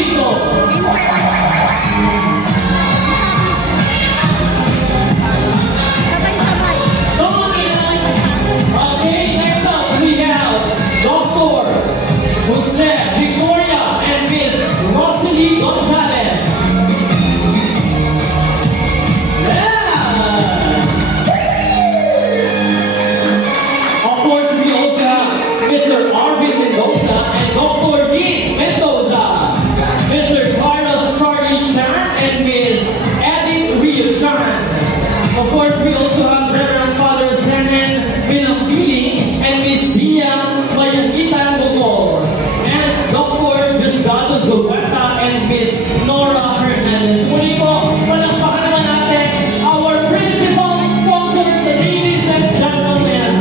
dito. Okay, next up we have Dr. Jose Victoria and Miss Rosalie Gonzalez. Yeah! Of course, we also have Mr. Arvin Mendoza and Dr. Dean Mendoza, Mr. Carlos Charlie Chan and Miss Edith Rio Chan. Of course, we also have Reverend Father Zenon Binambili and Miss Dia Mayangitan Bogor, and Dr. Jusgado Zubeta and Miss Nora Hernandez. Muli po, palakpakan naman natin our principal sponsors, ladies and gentlemen.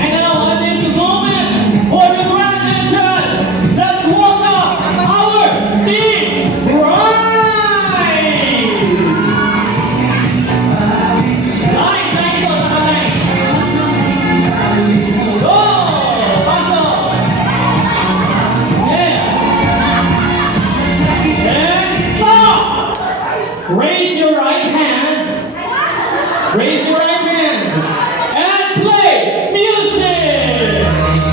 And now at this moment, for the grand entrance, let's welcome our team Ride! Line, line po, naka-line. Go! Pasok! Yeah! And stop! Raise your right hands. Raise your right hand. And play music! And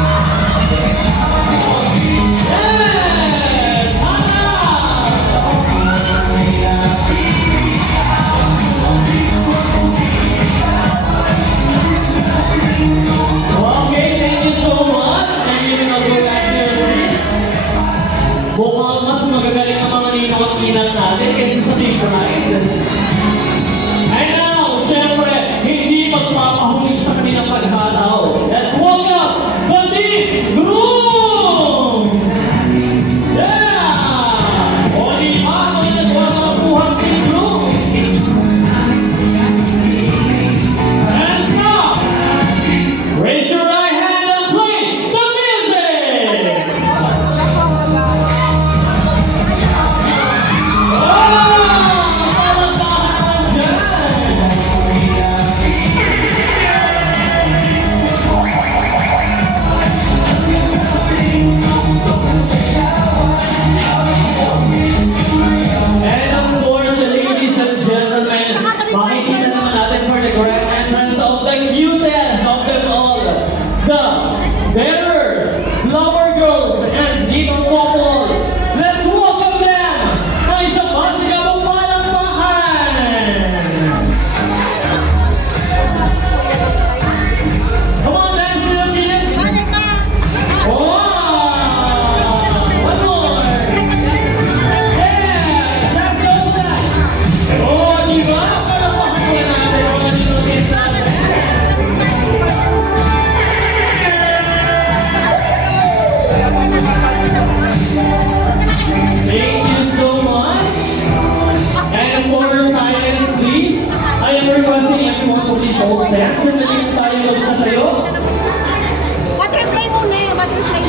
okay, thank you so much. And you can go back to your seats. Mukhang mas magagaling ang mga ninong at ninang natin kaysa sa Team Pride. And now, syempre, hindi magpapahuli sa kanilang paghataw. Let's welcome the Team Groom! Yeah! O di ba, kung yung nagawa na mabuhang Team Groom? And stop! Raise your right hand and play the music! And of course, ladies and gentlemen, makikita naman natin for the grand entrance of the cutest of them all, the bearers, flower girls, and little couple. Let's welcome them na isang masigabong palakpakan! Come on, dance to the kids! Wow! One more! Yeah! Let's go to that! Oh, di ba? Palakpakan po natin mga little kids natin. Thank you so much. And for silence, please. I am requesting everyone to please hold stand. Sandali po tayo magsatayo. Butterfly muna yung butterfly.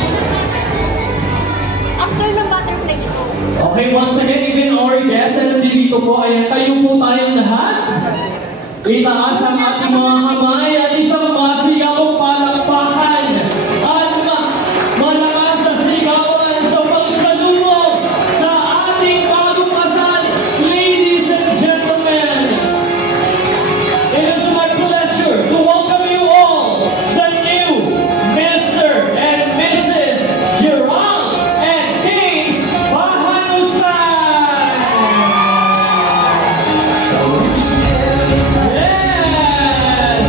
After ng butterfly ito. Okay, once again, even our guests na nandito po, ayan, tayo po tayong lahat. Itaas ang ating mga kamay at isang masigabong palakpakan. At malakas na sigawan sa pagsalubong sa ating bagong kasal. Ladies and gentlemen, it is my pleasure to welcome you all, the new Mr. and Mrs. Gerald and Kate Bahanusan. Yes!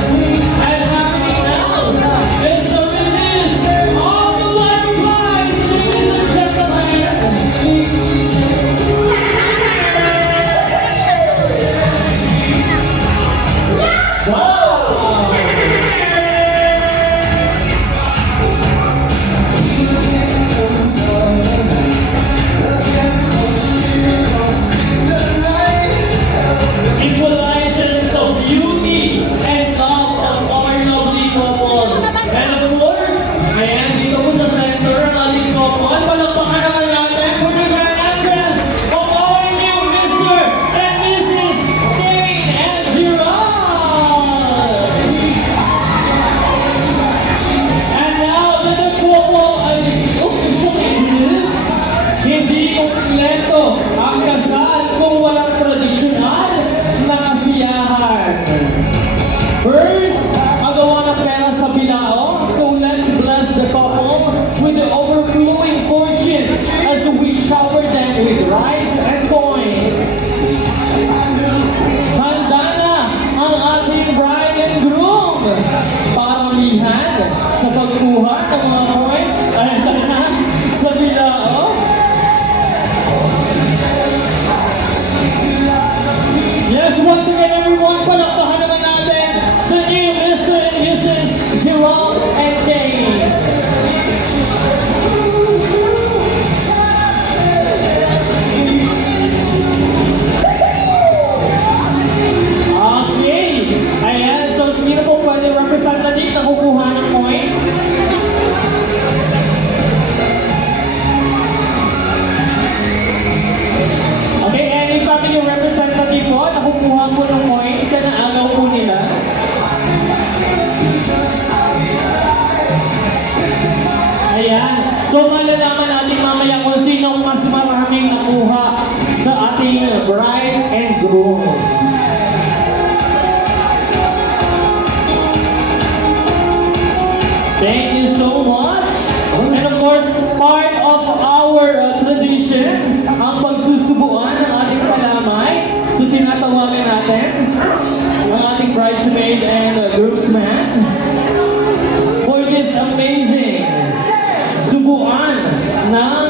ng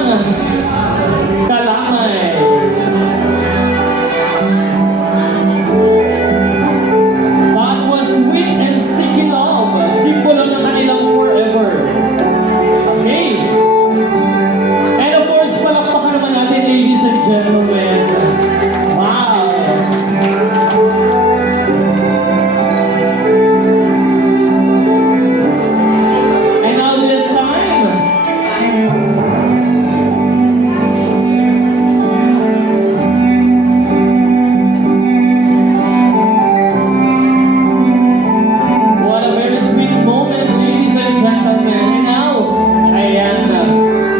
Kalamay. That was sweet and sticky love, simbolo ng kanilang forever. Okay. And of course, palakpakan naman natin, ladies and gentlemen. Wow! And now this time, what a very sweet moment, ladies and gentlemen. And now, ayan,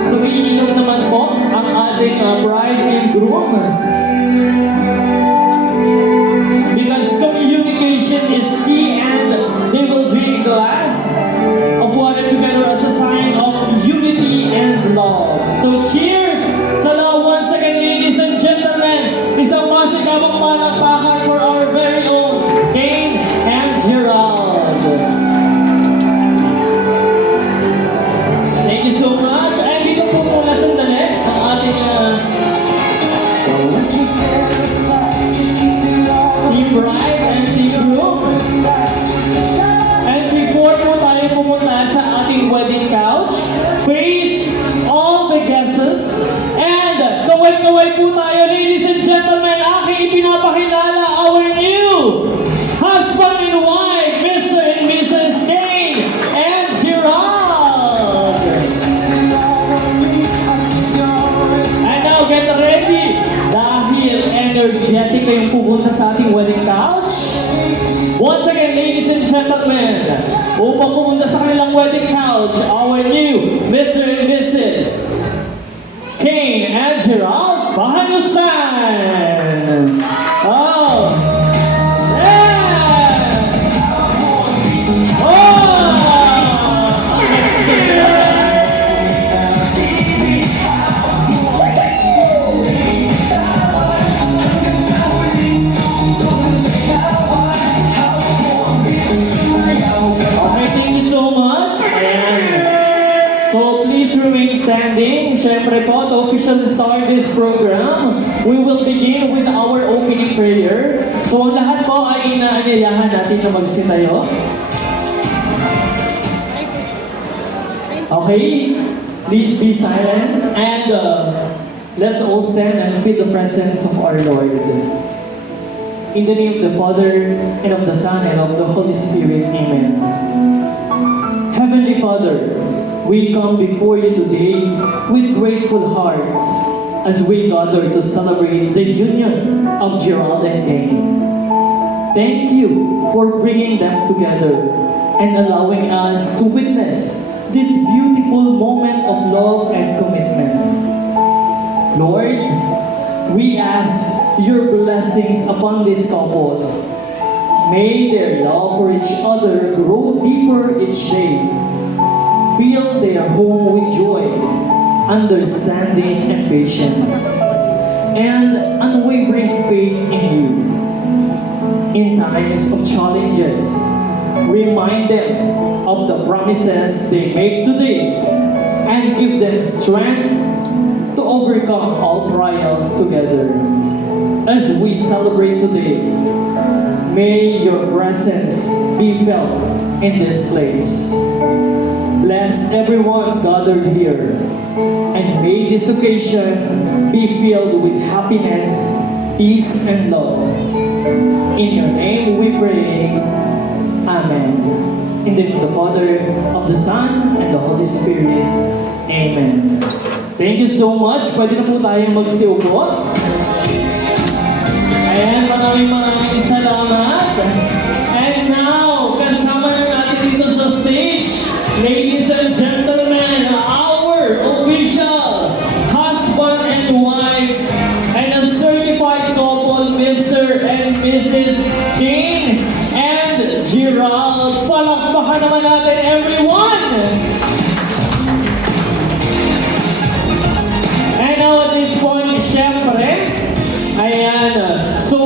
so iinom naman po ang ating bride and groom. Because communication is key and they will drink a glass of water together as a sign of unity and love. So cheers sa love once again, ladies and gentlemen. Isang masigabang palakpakan for our very own Kane and Gerald. Thank you so much. And dito po muna sandali ang ating team bride and team groom. And before po tayo pumunta sa ating wedding couch, face all the guests. And kaway-kaway po tayo, ladies and gentlemen, aking ipinapakilala our new husband and wife, Mr. and Mrs. Kane and Gerald. And now get ready dahil energetic kayong pupunta sa ating wedding couch. Once again, ladies and gentlemen, upang pumunta sa kanilang wedding couch, our new Mr. and Mrs. Kane and Gerald Bahanusan. Oh! Yeah! Okay, thank you so much. Ayan. So please remain standing. Siyempre po, to officially start this program, we will begin with our opening prayer. So ang lahat po ay inaanyayahan natin na magsitayo. Okay, please be silent and let's all stand and feel the presence of our Lord. In the name of the Father, and of the Son, and of the Holy Spirit, Amen. Heavenly Father, we come before you today with grateful hearts as we gather to celebrate the union of Gerald and Kane. Thank you for bringing them together and allowing us to witness this beautiful moment of love and commitment. Lord, we ask your blessings upon this couple. May their love for each other grow deeper each day. Fill their home with joy, understanding, and patience, and unwavering faith in you. In times of challenges, remind them of the promises they make today and give them strength to overcome all trials together. As we celebrate today, may your presence be felt in this place. Bless everyone gathered here, and may this occasion be filled with happiness, peace, and love. In your name we pray. Amen. In the name of the Father, of the Son, and the Holy Spirit. Amen. Thank you so much. Pwede na po tayong magsiupo. Ayan, maraming salamat. And now, kasama na natin dito sa stage, ladies and gentlemen, our official husband and wife and a certified couple, Mr. and Mrs. Kane and Gerald. Palakpakan naman natin, everyone! And now at this point, syempre, ayan, so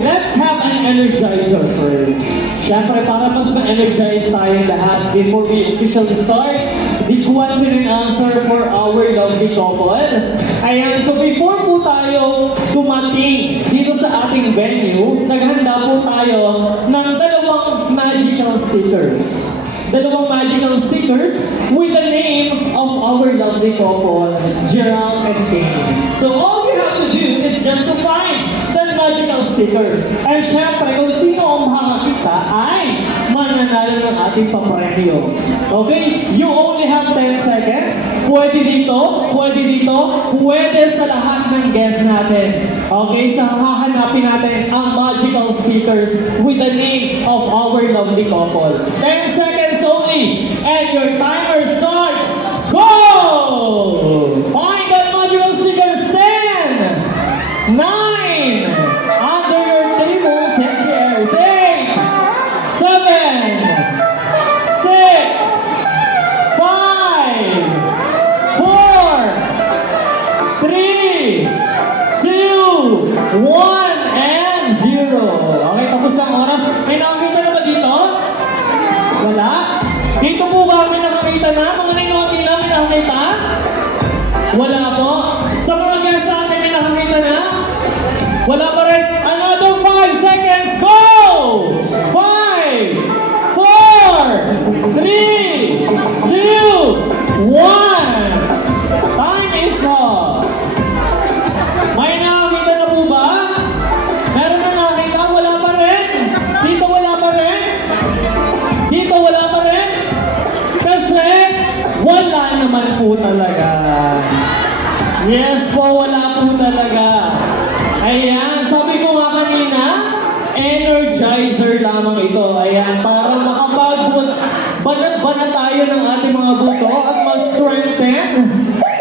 let's have an energizer first. Syempre, para mas ma-energize tayong lahat before we officially start, the question and answer for our lovely couple. Ayan, so before po tayo dumating dito sa ating venue, naghanda po tayo ng dalawang magical stickers. Dalawang magical stickers with the name of our lovely couple, Gerald and Kane. So all you have to do is just to find the magical stickers. And syempre, kung sino ang makakita ay mananalo ng ating papremyo. Okay? You only have 10 seconds. Pwede dito, pwede sa lahat ng guests natin. Okay? So hahanapin natin ang magical stickers with the name of our lovely couple. 10 seconds only. And your timer starts. Go! Find that magical stickers. 10, 9, under your tables and chairs. 8, 7, 6, 5, 4, 3, 2, 1, and 0. Okay, tapos na ang oras. May nakakita na ba dito? Wala? Dito po ba may nakakita na? Mga ninooti na may nakakita? Wala po? Sa mga guests natin may nakakita na? Wala pa rin? Another 5 seconds. Go! 5, 4, 3, 2, 1. Time is up. May nakakita na po ba? Meron na nakakita? Wala pa rin? Dito wala pa rin? Dito wala pa rin? Kasi wala naman po talaga. Yes po, wala po talaga. Ayan, sabi ko nga kanina, energizer lamang ito. Ayan, para makapag-banat tayo ng ating mga buto at ma-strengthen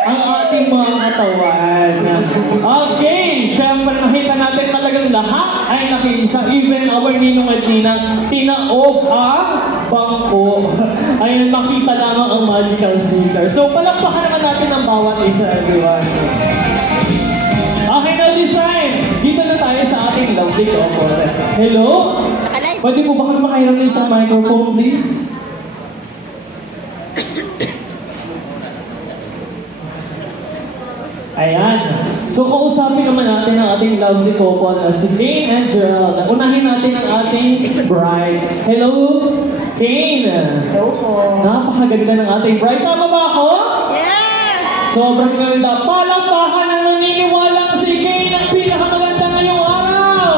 ang ating mga katawan. Okay, syempre nakita natin talagang lahat ay nakiisa. Even our ninong at ninang tinaog ang bangko. Ayun, makita lamang ang magical sticker. So, palakpakan naman natin ang bawat isa, everyone. Okay, now this time, dito na tayo sa ating lovely couple. Hello? Nakalive. Pwede po ba kayo makahiram ng isang microphone, please? Ayan. So, kausapin naman natin ang ating lovely couple na si Kane and Gerald. Unahin natin ang ating bride. Hello, Kane. Hello po. Napakaganda ng ating bride. Tama ba ako? Yes! Sobrang ganda. Palakpakan ang naniniwalang si Kane ang pinakamaganda ngayong araw.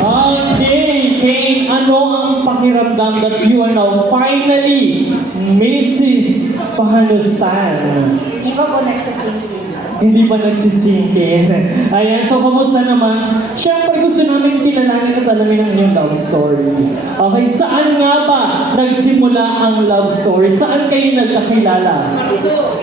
Okay, Kane, ano ang pakiramdam that you are now finally Mrs. Pahanustan? Di ba po nagsasingin? Hindi pa nagsisingkin. Ayan, so kamusta naman? Siyempre gusto namin kilalanin at alamin ang inyong love story. Okay, saan nga ba nagsimula ang love story? Saan kayo nagkakilala? So,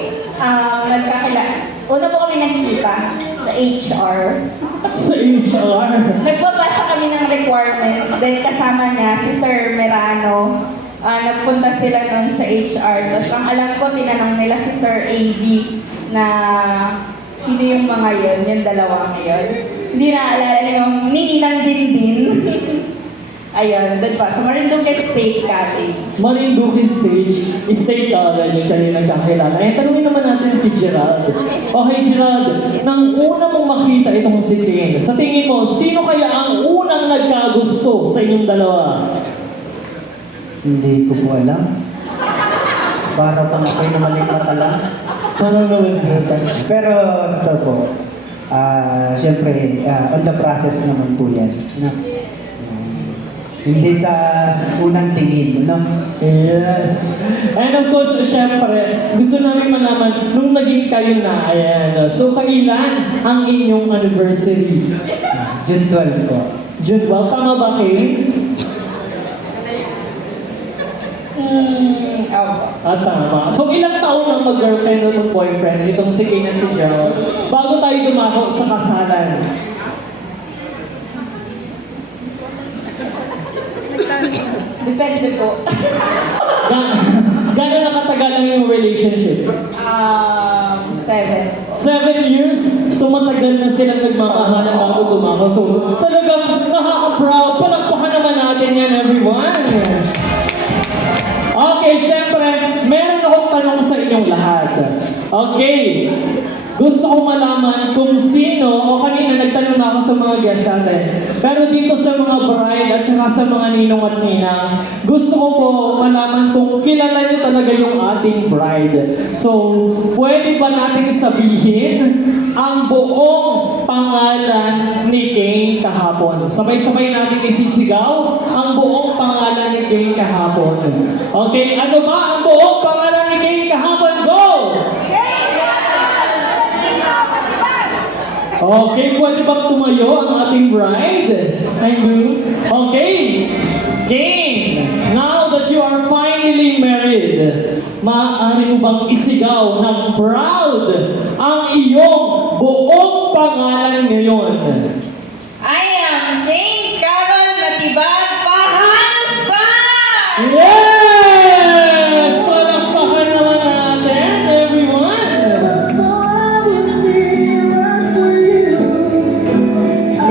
una po kami nagkita sa HR. Sa HR. Nagbabasa kami ng requirements. Then kasama niya si Sir Merano. Nagpunta sila noon sa HR. Tapos ang alam ko, tinanong nila si Sir AB na sino yung mga yun, yung dalawang yun. Hindi naalala yung nininang din. Ayun, doon pa. So Marinduque State College. Marinduque State College kayo nagkakilala. Eh, tanungin naman natin si Gerald. Okay, Gerald, nang una mong makita itong si Kane, sa tingin mo, sino kaya ang unang nagkagusto sa inyong dalawa? Hindi ko po alam. Para po ako'y namalik mata lang. Parang naman Pero ito po, syempre, on the process naman po yan. No? Hindi sa unang tingin, no? Yes. And of course, syempre, gusto namin malaman, nung naging kayo na, ayan, so kailan ang inyong anniversary? June 12 po. June 12, tama ba kayo? At tama. So ilang taon ang mag-girlfriend o mag-boyfriend itong si Kane at si Gerald bago tayo dumako sa kasalan? Depende po. Gano'n nakatagal ang yung relationship? 7. 7 years? So matagal na silang nagmamahalan bago dumako. So talagang nakaka-proud. Palakpakan naman natin yan, everyone. Okay, Okay, syempre, meron akong tanong sa inyong lahat. Okay. Gusto ko malaman kung sino, o kanina nagtanong na ako sa mga guests natin, pero dito sa mga bride at saka sa mga ninong at ninang, gusto ko po malaman kung kilala niyo talaga yung ating bride. So, pwede ba nating sabihin ang buong pangalan ni Kane kahapon? Sabay-sabay natin isisigaw ang buong pangalan ni Kane kahapon. Okay, ano ba ang buong pangalan ni Kane kahapon? Go! Okay, pwede bang tumayo ang ating bride? Okay. Kane, now that you are finally married, maaari mo bang isigaw ng proud ang iyong buong pangalan ngayon? I am Kane Carol Matibag Pahanspan! Yes! Palakpakan naman natin, everyone!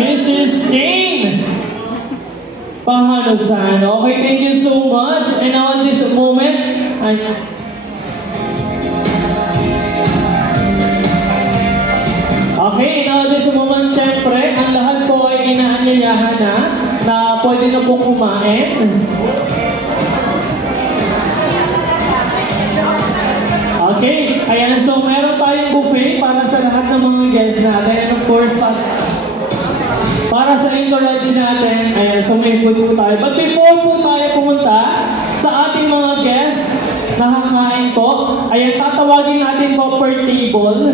Mrs. Kane Pahanusan. Okay, thank you so much. And now at this moment, Okay, now at this moment, syempre, ang lahat po ay inaanyayahan na pwede na pong kumain. Okay, ayan, so meron tayong buffet para sa lahat ng mga guests natin. And of course, para sa entourage natin, ayan, so may food po tayo. But before po tayo pumunta sa ating mga guests, nakakain po, ayan, tatawagin natin po per table.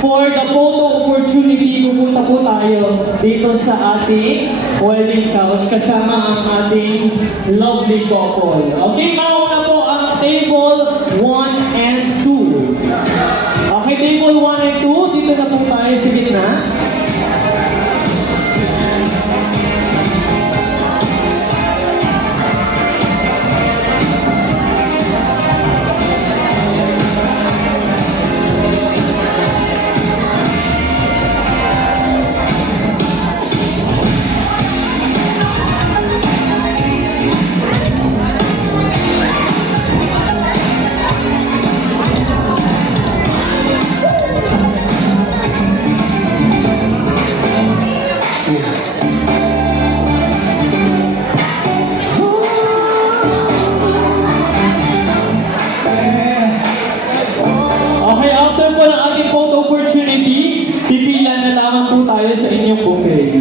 For the photo opportunity, pupunta po tayo dito sa ating wedding couch kasama ang ating lovely couple. Okay, mauna po ang table 1 and 2. Okay, table 1 and 2, dito na po tayo sa gitna. Okay, after po ng ating photo opportunity, pipila na lamang po tayo sa inyong buffet.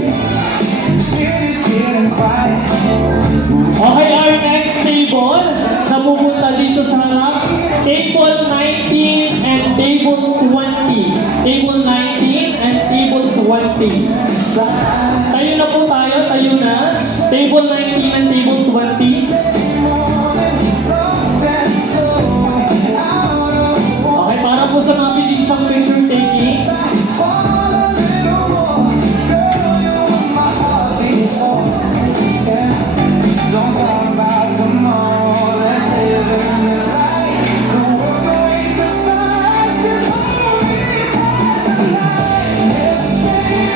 Okay, our next table na pupunta dito sa harap, table 19 and table 20. Table 19 and table 20. Tayo na po tayo, tayo na. Table 19 and table 20. Okay, para po sa mga bilisang picture taking. Don't talk about tomorrow, let's live in this life. Don't walk away to sunrise, just hold me tight tonight. Let's stay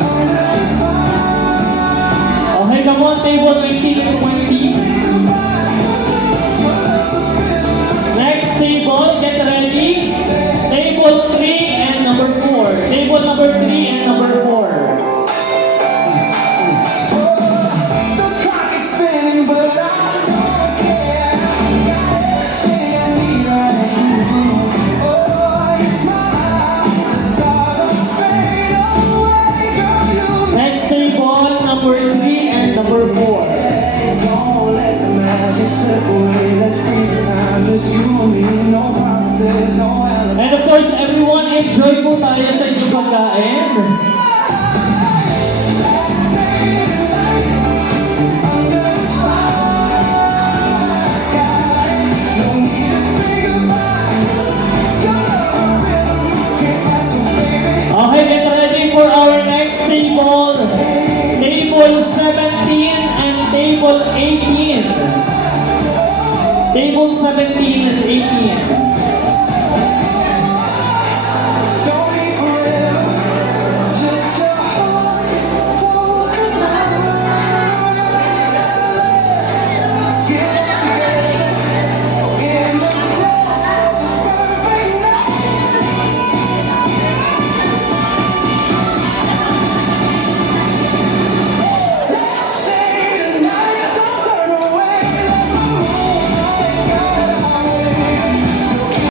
under the stars. Okay, come on, table 19 and 20. Next table, get ready. Table 3 and number 4. Table number 3 and number 4. The clock is spinning, but I don't care. Got everything I need right here. Oh, you smile, the stars are fading away, girl. You Next table, number 3 and number 4. don't let the magic slip away. Let's freeze this time, just you and me. No promises, no alibi. And of course, everyone, enjoy po tayo sa inyong pagkain. Let's stay tonight under the stars, sky. No need to say goodbye. Your love's a rhythm, can't catch you, baby. Okay, get ready for our next table. Table 17 and table 18. Table 17 and 18.